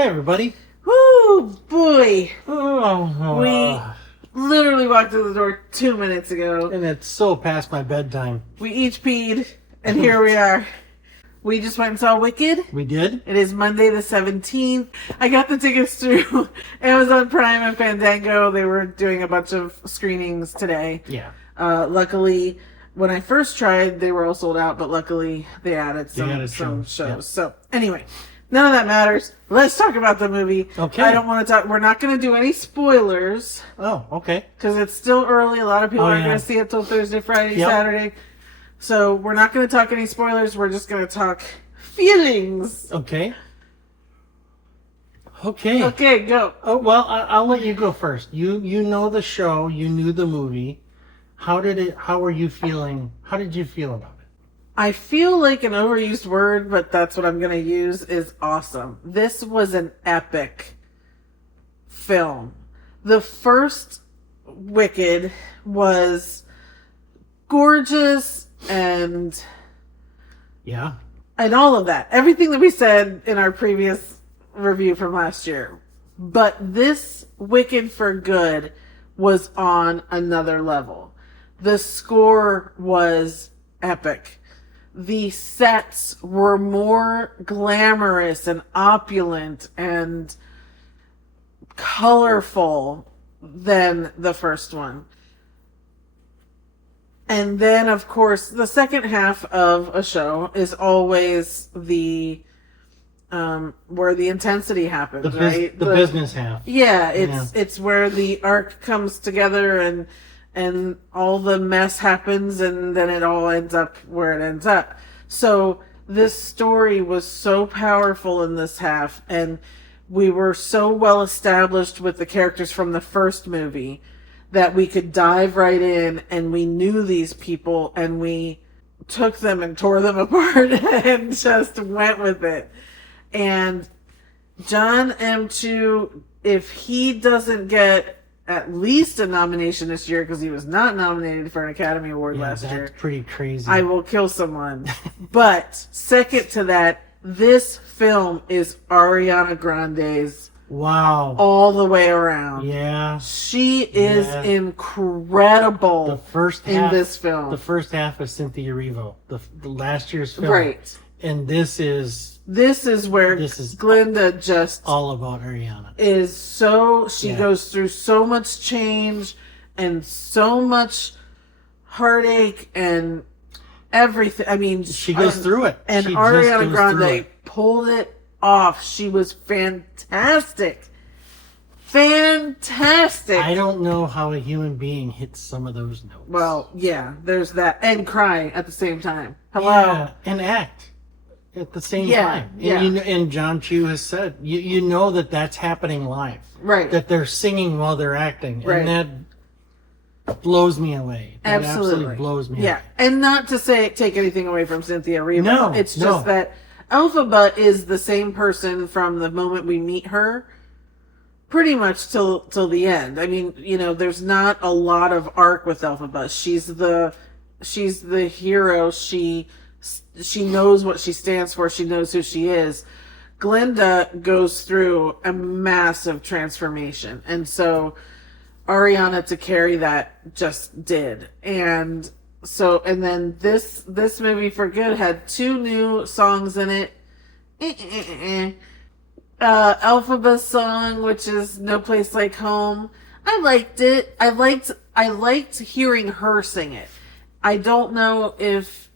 Hi, everybody. Whoo, boy. Oh, We literally walked through the door 2 minutes ago. and it's so past my bedtime. We each peed, and here we are. We just went and saw Wicked. We did? It is Monday the 17th. I got the tickets through Amazon Prime and Fandango. They were doing a bunch of screenings today. Yeah. Luckily, when I first tried, they were all sold out, but luckily they added some shows. Yeah. So anyway, none of that matters. Let's talk about the movie. Okay. I don't want to talk. We're not going to do any spoilers Oh, okay. because it's still early. A lot of people aren't going to see it till Thursday, Friday, Saturday. So we're not going to talk any spoilers. We're just going to talk feelings. Okay. Okay. Okay, go. Oh, well, I'll let you go first. You know the show. You knew the movie. How were you feeling? How did you feel about it? I feel like an overused word, but that's what I'm going to use, is awesome. This was an epic film. The first Wicked was gorgeous and all of that. Everything that we said in our previous review from last year. But this Wicked for Good was on another level. The score was epic. The sets were more glamorous and opulent and colorful than the first one. And then, of course, the second half of a show is always the where the intensity happens, right? The business half. Yeah, it's where the arc comes together and all the mess happens, and then it all ends up where it ends up. So this story was so powerful in this half, and we were so well established with the characters from the first movie that we could dive right in, and we knew these people, and we took them and tore them apart and just went with it. And John M. Chu, if he doesn't get at least a nomination this year, because he was not nominated for an Academy Award last year. That's pretty crazy. I will kill someone. But second to that, this film is Ariana Grande's all the way around. Yeah. She is incredible the first half, in this film. The first half is Cynthia Erivo, the last year's film. Right. And this is where Glinda just all about Ariana. She goes through so much change and so much heartache and everything. I mean, she goes through it. And Ariana Grande pulled it off. She was fantastic. Fantastic. I don't know how a human being hits some of those notes. Well, yeah, there's that. And cry at the same time. Hello. Yeah, and act at the same time. And, yeah. And John Chu has said, you know that's happening live. Right. That they're singing while they're acting. Right. And that blows me away. That absolutely blows me away. Yeah. And not to take anything away from Cynthia Erivo. No. It's just that Elphaba is the same person from the moment we meet her pretty much till the end. I mean, there's not a lot of arc with Elphaba. She's the hero. She knows what she stands for. She knows who she is. Glinda goes through a massive transformation. And so Ariana, to carry that, just did. And then this movie for good had 2 new songs in it. Elphaba's song, which is No Place Like Home. I liked it. I liked hearing her sing it. I don't know if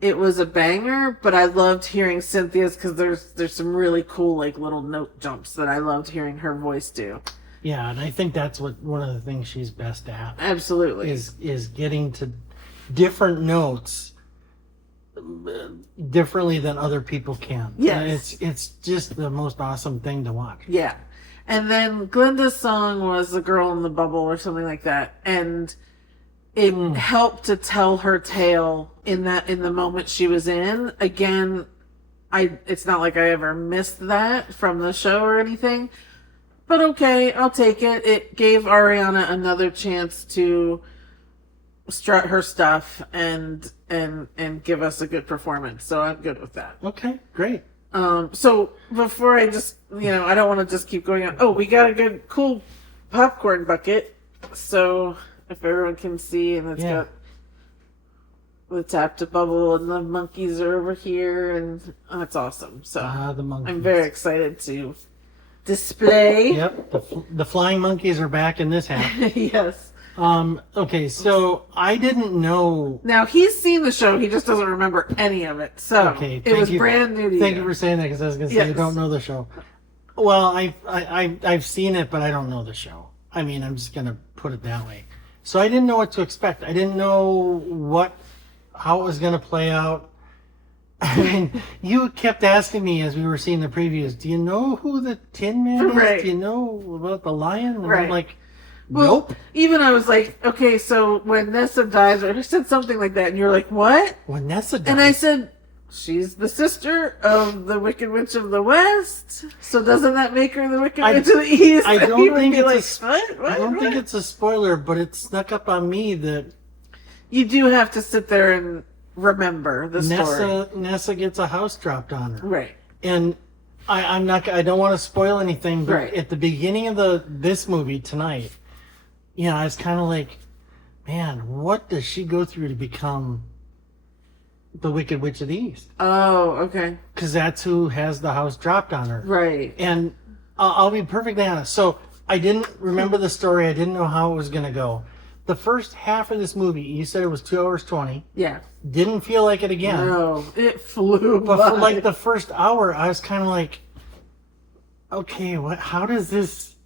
it was a banger, but I loved hearing Cynthia's because there's some really cool little note jumps that I loved hearing her voice do. Yeah, and I think that's one of the things she's best at. Absolutely. Is getting to different notes differently than other people can. Yes. It's just the most awesome thing to watch. Yeah. And then Glinda's song was The Girl in the Bubble or something like that. And it helped to tell her tale in the moment she was in. Again, it's not like I ever missed that from the show or anything. But okay, I'll take it. It gave Ariana another chance to strut her stuff and give us a good performance. So I'm good with that. Okay, great. So before I just, I don't want to just keep going on. Oh, we got a good, cool popcorn bucket. So if everyone can see, and it's got the tap to bubble, and the monkeys are over here, and that's awesome. So the monkeys. I'm very excited to display. Yep, the flying monkeys are back in this half. Yes. Okay, so I didn't know. Now he's seen the show, he just doesn't remember any of it. So okay, it was brand new to you. Thank you for saying that, because I was going to say you don't know the show. Well, I've seen it, but I don't know the show. I mean, I'm just going to put it that way. So I didn't know what to expect. I didn't know how it was going to play out. I mean, you kept asking me as we were seeing the previews, do you know who the Tin Man is? Right. Do you know about the lion? And right. I'm like, well, nope. Even I was like, okay, so when Nessa dies, or I said something like that, and you're like, what? When Nessa dies. And I said, she's the sister of the Wicked Witch of the West. So doesn't that make her the Wicked Witch of the East? I don't think what? it's a spoiler, but it snuck up on me that you do have to sit there and remember the story. Nessa gets a house dropped on her. Right. And I don't want to spoil anything, but right. at the beginning of this movie tonight, I was kind of like, man, what does she go through to become the Wicked Witch of the East? Oh, okay. Because that's who has the house dropped on her. Right. And I'll be perfectly honest. So I didn't remember the story. I didn't know how it was going to go. The first half of this movie, you said it was 2 hours 20. Yeah. Didn't feel like it again. No, it flew But by. for like the first hour, I was kind of like, okay, how does this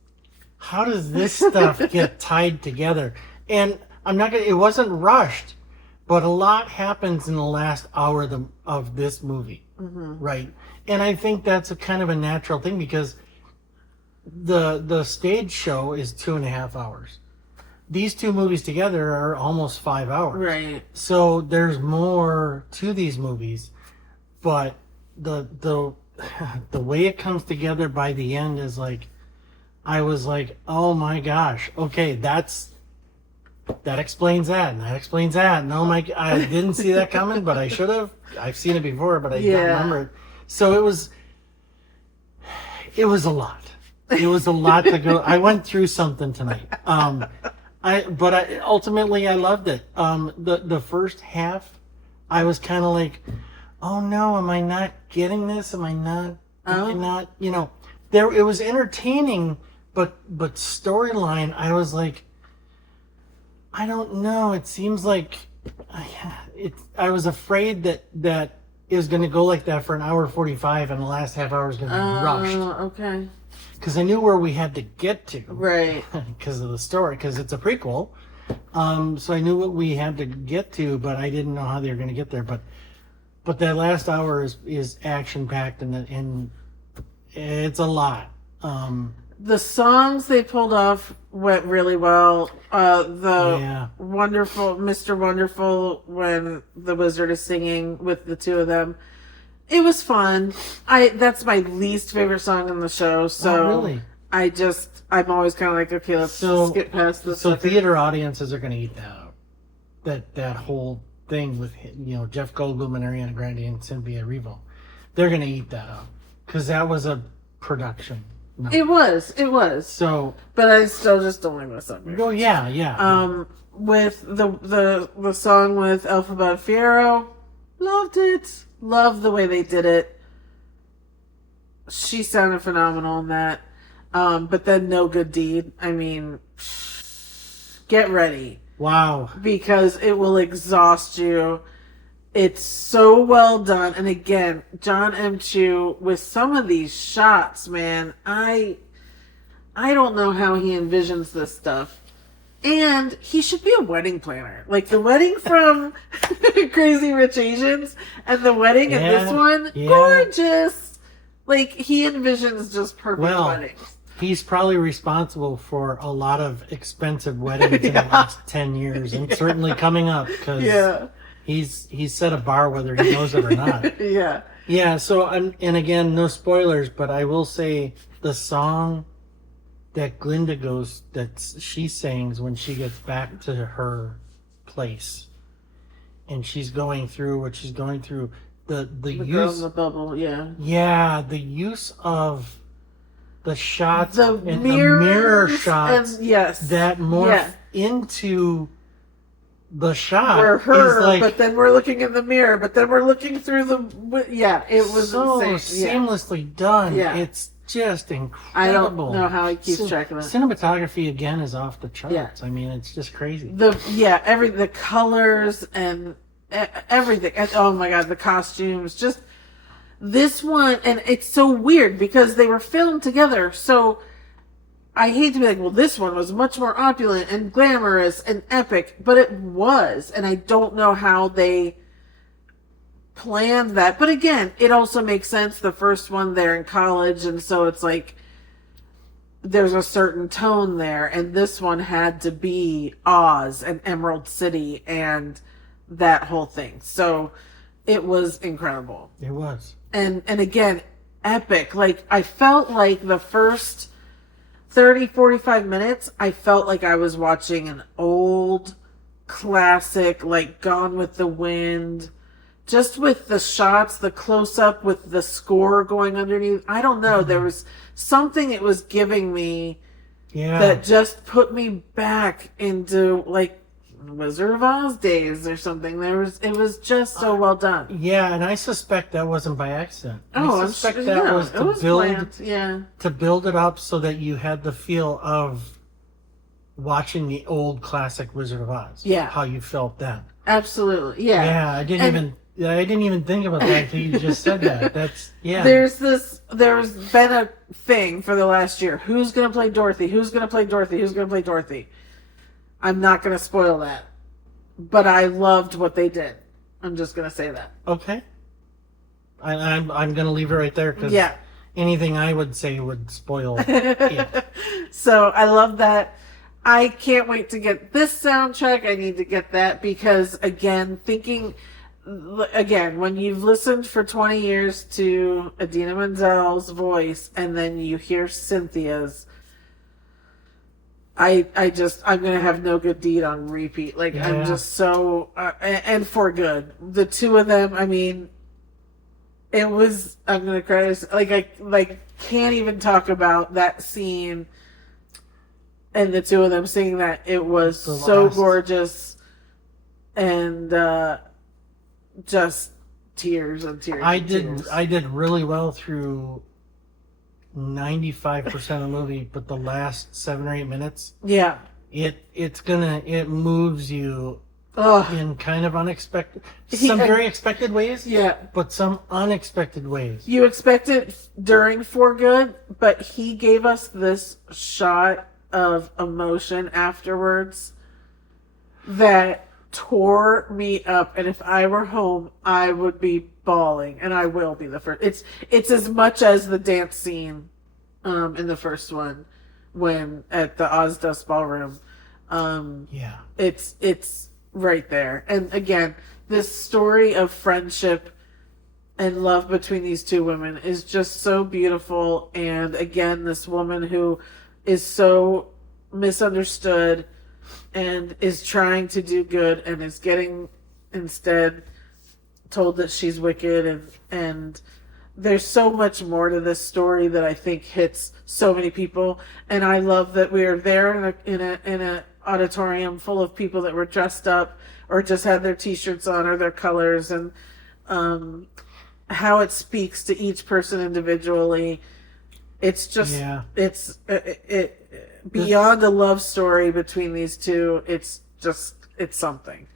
stuff get tied together? And it wasn't rushed, but a lot happens in the last hour of this movie. Mm-hmm. Right? And I think that's a kind of a natural thing, because the stage show is 2.5 hours. These two movies together are almost 5 hours. Right. So there's more to these movies, but the way it comes together by the end is like, I was like, oh my gosh, okay, that explains that, and that explains that, and oh my, I didn't see that coming, but I should have. I've seen it before, but I don't remember it. So it was a lot. It was a lot to go. I went through something tonight. Ultimately I loved it. The first half, I was kind of like, oh no, am I not getting this? Am I not? It was entertaining, but storyline, I was like, I don't know. It seems like I was afraid that it was going to go like that for an hour 45, and the last half hour was going to be rushed. Okay. Because I knew where we had to get to. Right. Because of the story, because it's a prequel. So I knew what we had to get to, but I didn't know how they were going to get there. But that last hour is action packed, and it's a lot. The songs they pulled off went really well. Wonderful, Mr. Wonderful, when the wizard is singing with the two of them. It was fun. That's my least favorite song in the show. So really? I'm always kind of like, okay, let's skip past this. So theater audiences are going to eat that up. That whole thing with Jeff Goldblum and Ariana Grande and Cynthia Erivo, they're going to eat that up, because that was a production. No. It was. So, but I still just don't like that song. Oh yeah. With the song with Alphabet Fiero, loved it. Loved the way they did it. She sounded phenomenal in that. But then No Good Deed, I mean, get ready. Wow. Because it will exhaust you. It's so well done. And again, John M. Chu, with some of these shots, man, I don't know how he envisions this stuff. And he should be a wedding planner. Like the wedding from Crazy Rich Asians and the wedding in this one, gorgeous. Like he envisions just perfect weddings. He's probably responsible for a lot of expensive weddings in the last 10 years, and certainly coming up, because he's set a bar whether he knows it or not. Yeah. So and again, no spoilers, but I will say the song that she sings when she gets back to her place, and she's going through what she's going through, the girl in use, the bubble, yeah. yeah, the use of the shots The and the mirrors mirror shots and yes, that morph yeah. into the shot We're her, is like but then we're looking in the mirror, but then we're looking through yeah, it was so insane. Yeah. seamlessly done. Yeah. It's just incredible. I don't know how he keeps track of that. Cinematography again is off the charts. Yeah. I mean, it's just crazy. The colors and everything. And, oh my god, the costumes. Just this one, and it's so weird because they were filmed together. So I hate to be like, well, this one was much more opulent and glamorous and epic, but it was, and I don't know how they planned that. But again, it also makes sense. The first one, they're in college, and so it's like there's a certain tone there, and this one had to be Oz and Emerald City and that whole thing. So it was incredible. It was. And again, epic. Like, I felt like the first 30, 45 minutes, I felt like I was watching an old classic, like Gone with the Wind, just with the shots, the close-up with the score going underneath. I don't know. There was something it was giving me that just put me back into, like, Wizard of Oz days or something. It was just so well done. Yeah, and I suspect that wasn't by accident. Oh, I suspect that was to build planned. Yeah. to build it up so that you had the feel of watching the old classic Wizard of Oz. Yeah. How you felt then. Absolutely. Yeah. Yeah, I didn't even think about that until you just said that. That's There's been a thing for the last year. Who's gonna play Dorothy? Who's gonna play Dorothy? Who's gonna play Dorothy? I'm not gonna spoil that. But I loved what they did. I'm just gonna say that. Okay. I'm gonna leave it right there because anything I would say would spoil it. So I love that. I can't wait to get this soundtrack. I need to get that because again, when you've listened for 20 years to Idina Menzel's voice and then you hear Cynthia's, I'm gonna have No Good Deed on repeat. Like, I'm just so, and for good. The two of them, I mean, it was, I'm gonna cry. I can't even talk about that scene and the two of them singing that. It was so gorgeous and, just tears and tears. I did really well through 95% of the movie, but the last 7 or 8 minutes, it moves you in kind of unexpected, some very expected ways, but some unexpected ways. You expect it during For Good, but he gave us this shot of emotion afterwards that tore me up, and if I were home, I would be bawling, and I will be the first. It's as much as the dance scene in the first one when at the Oz Dust Ballroom. It's right there. And again, this story of friendship and love between these two women is just so beautiful. And again, this woman who is so misunderstood and is trying to do good and is getting instead told that she's wicked, and there's so much more to this story that I think hits so many people. And I love that we are there in a auditorium full of people that were dressed up or just had their t-shirts on or their colors, and how it speaks to each person individually. It's just it's beyond a love story between these two. It's something.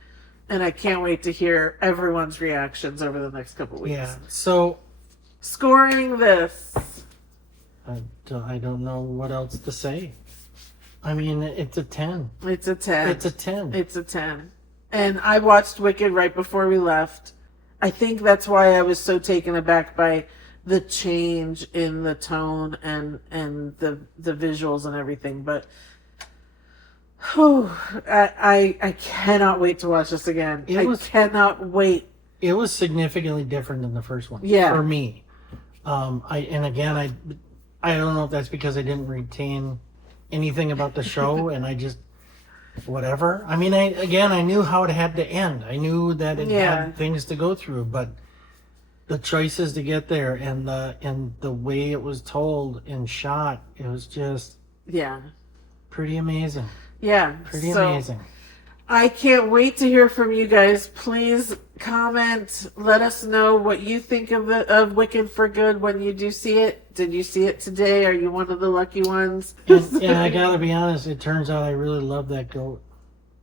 And I can't wait to hear everyone's reactions over the next couple weeks. Yeah. So, scoring this. I don't know what else to say. I mean, it's a 10. It's a 10. It's a 10. It's a 10. And I watched Wicked right before we left. I think that's why I was so taken aback by the change in the tone and the visuals and everything. But I cannot wait to watch this again. I cannot wait. It was significantly different than the first one. Yeah. For me. I don't know if that's because I didn't retain anything about the show and I just whatever. I mean, I knew how it had to end. I knew that it had things to go through, but the choices to get there and the way it was told and shot, it was just Yeah. pretty amazing. Yeah. Pretty so, amazing. I can't wait to hear from you guys. Please comment. Let us know what you think of Wicked for Good when you do see it. Did you see it today? Are you one of the lucky ones? And I gotta be honest, it turns out I really love that goat.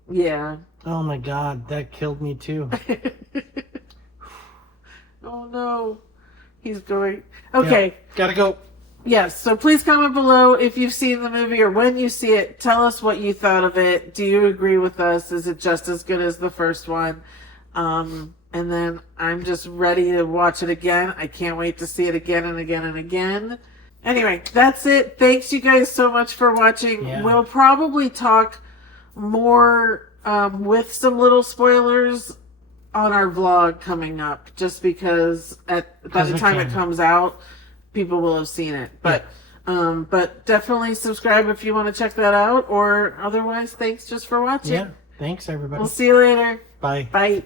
Yeah. Oh my God, that killed me too. Oh no. He's going. Okay. Yeah, gotta go. Yes, so please comment below if you've seen the movie or when you see it. Tell us what you thought of it. Do you agree with us? Is it just as good as the first one? And then I'm just ready to watch it again. I can't wait to see it again and again and again. Anyway, that's it. Thanks you guys so much for watching. Yeah. We'll probably talk more with some little spoilers on our vlog coming up, just because by the time it comes out, people will have seen it. But definitely subscribe if you want to check that out, or otherwise, thanks just for watching. Yeah, thanks everybody. We'll see you later. Bye. Bye.